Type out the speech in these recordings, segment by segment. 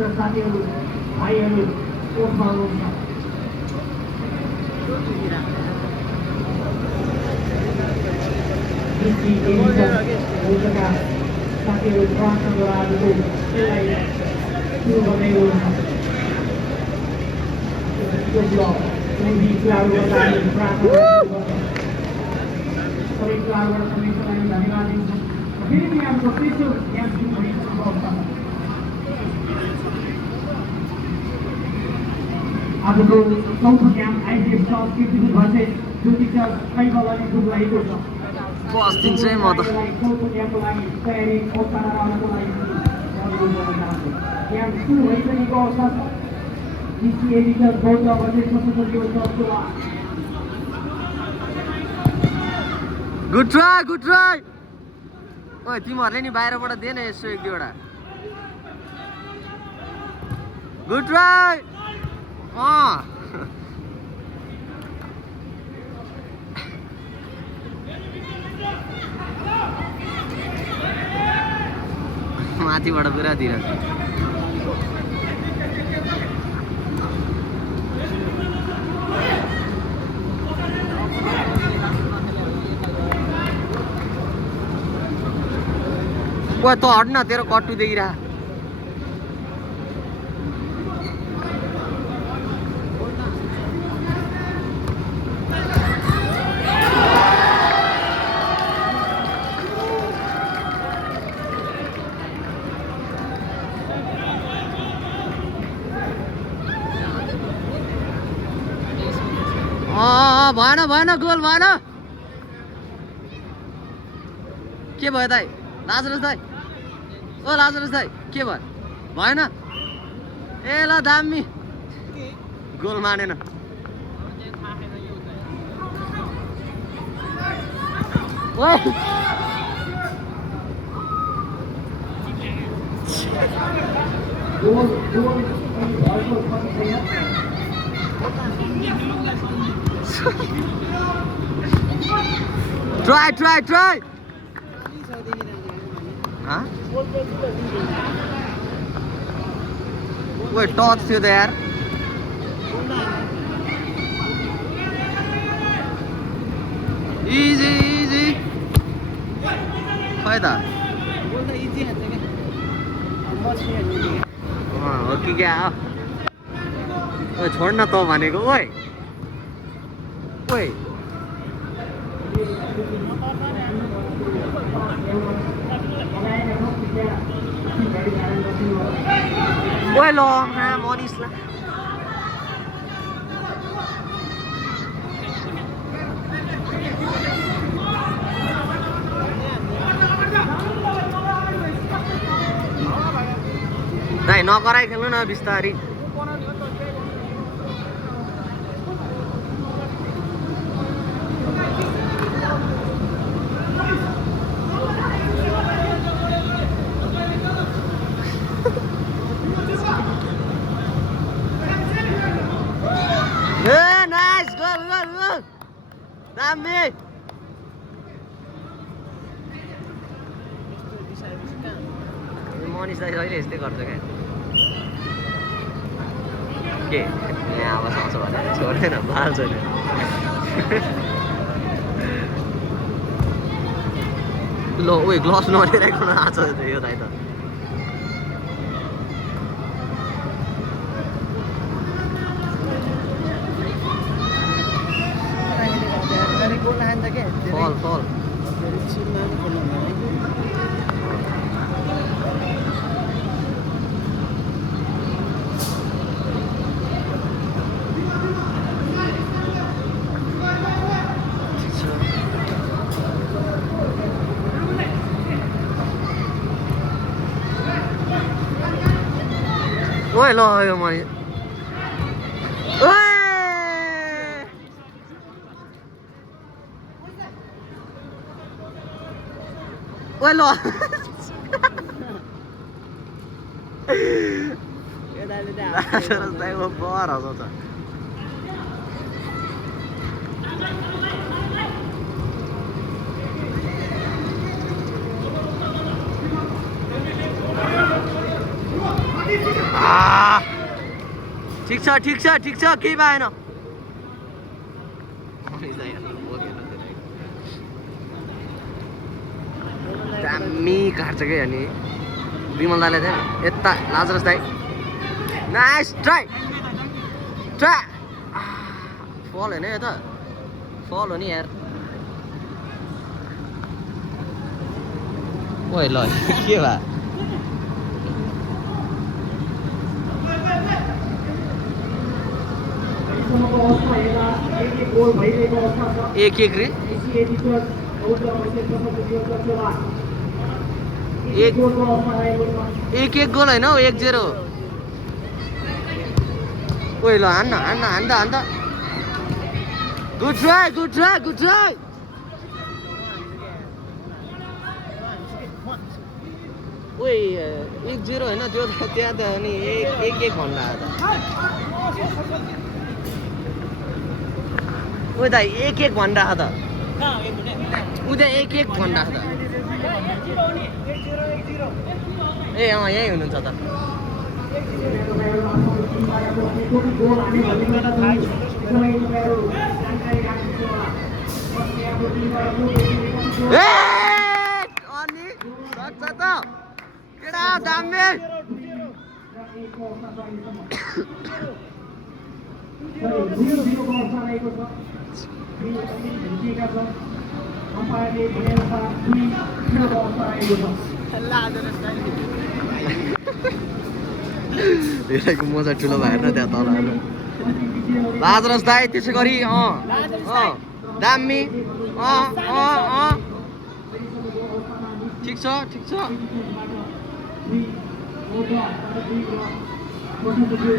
साथीहरू भाइहरू कोर्टमा हुनुहुन्छ साथीहरू प्रार्थनाद्वारा आजको खेललाई सुरु गर्दै हुनुहुन्छ यो ब्लग कुनै खेलाडीबाट हामी प्रार्थना सबै खेलाडीबाट सबैको लागि धन्यवाद दिन्छौँ फेरि पनि हाम्रो तेस्रो गेम सुरु भएको छ आजको चौथो गेम आइडिएफ क्लब कीर्तिपुर भन्छ जो टिचर कई बल अघि डुब्लाएको छ बस्दिन्छु है म त चौथो गेमको लागि तयारी अवस्था रहनको लागि गेम सुरु भइसकेको अवस्था छ DC एडिटर बौद्ध भन्ने सशस्त्र छ गुड ट्राई ओए तिमीहरूले नि बाहिरबाट दे न यसो एक दुईवटा गुड ट्राई माथिबाट पुरा तिर ओए त हट न तेरो कट्टु देखिरह भएन गोल भएन के भयो दाइ लाजरस दाइ ओ लाजरस दाइ के भयो भएन ए ल दामी गोल मानेन Try. Huh? Wait, toss you there. Easy. फायदा हो कि क्या ओए छोड्न त भनेको ओए ओए ल मनिषलाई दाइ नकराइ खेल्नु न बिस्तारी दामी मनिषलाई अहिले यस्तै गर्छ क्या के यहाँ आवाज आउँछ भनेर छोड्दैन बाल छैन ल ओए ग्लस नलिरहेको आछ यो दाइ त fall ओए ल यो म ओए ल दाइको बर हँसाउँछ ठिक छ ठिक छ ठिक छ केही भएन दामी काट्छ क्या अनि विमल दाले चाहिँ यता लाजरस दाइ नाइस ट्राई ट्राई फल होइन यो त फल हो नि यार ओइ ल के भयो एक रे एक गोल होइन हौ 1-0 ओइ ल हान्दा गुड ट्राई ओइ 1-0 होइन त्यो त त्यहाँ त अनि एक भन्दा ओइ दाइ एक भनिरहेको त उता एक भनिरहेको त ए यहीँ हुनुहुन्छ त अनि सक्छ त केटा दामी यसको मजा ठुलो भएर त्यहाँ तल लाजरस दाइ त्यसै गरी दामी ठिक छ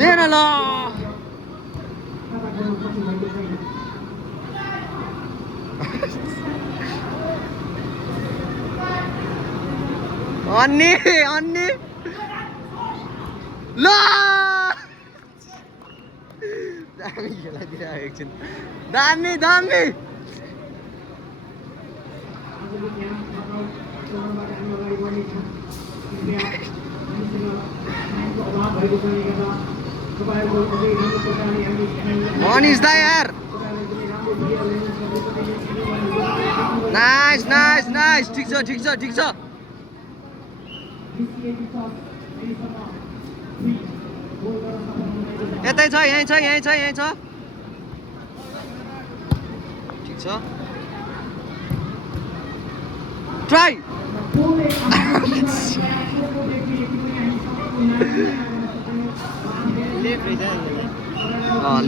दे न ल अन्नी ल दामी खेलाइदिरहेको एकछिन दामी मनिष दा यार नाइस ठिक छ यतै छ यहीँ छ ठिक छ ट्राई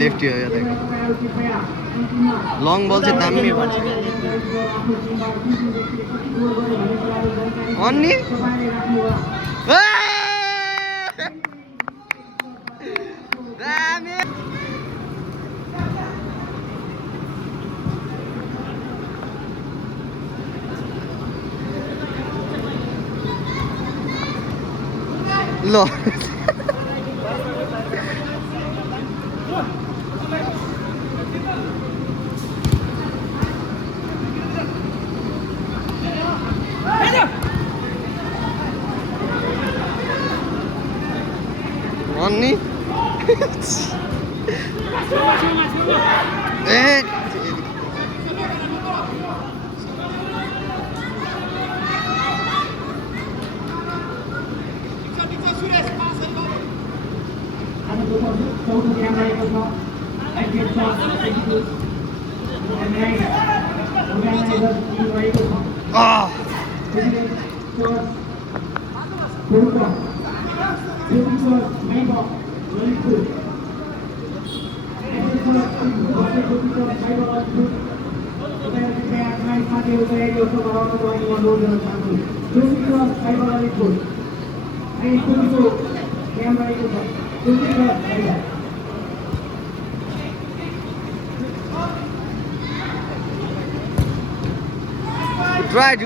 लेफ्टी हो लङ बल चाहिँ दामी भन्छ अनि दामी ल अनि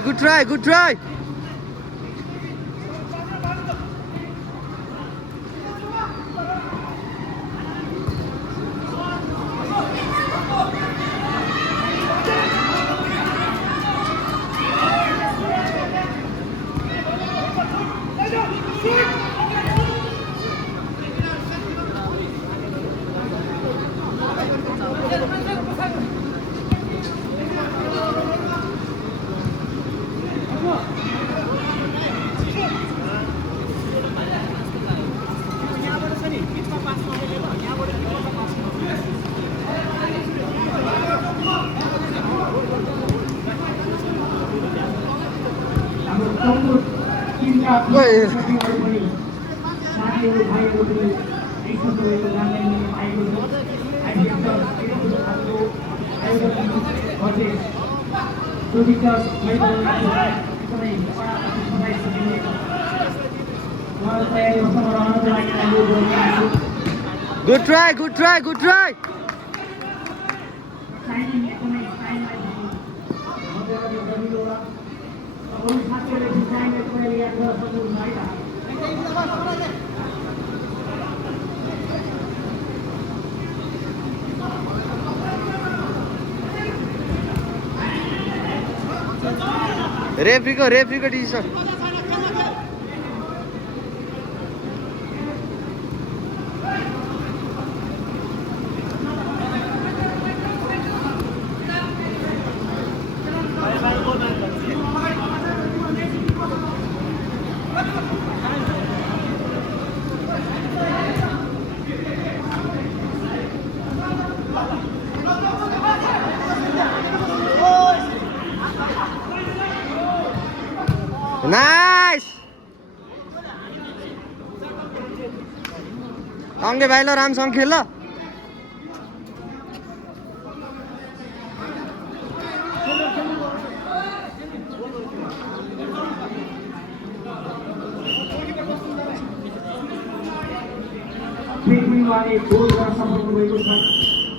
Good try. ओए साथीहरू पनि साथीहरू भाइहरू पनि एकजुट भएको जानकारी पाएको छ आइडिएफ हाम्रो आयोजन गर्दै त्यो विकास भइरहेको एकदमै बढाइ सकिने उहाँहरू तयारी अवस्थामा रहनको लागि अनुरोध गरिरहेको छु good try good try good try timing एकदमै टाइमलाई मध्येबाट एउटा मिलो होला अरू साथीहरूले चाहिँ टाइम एकदमै याद गर्न सक्नुहुन्छ है त रेफ्रीको डिसिसन नाइस अङ्गे भाइ ल राम्रोसँग खेल ल फेरि उहाँले गोल गर्न सफल भएको छ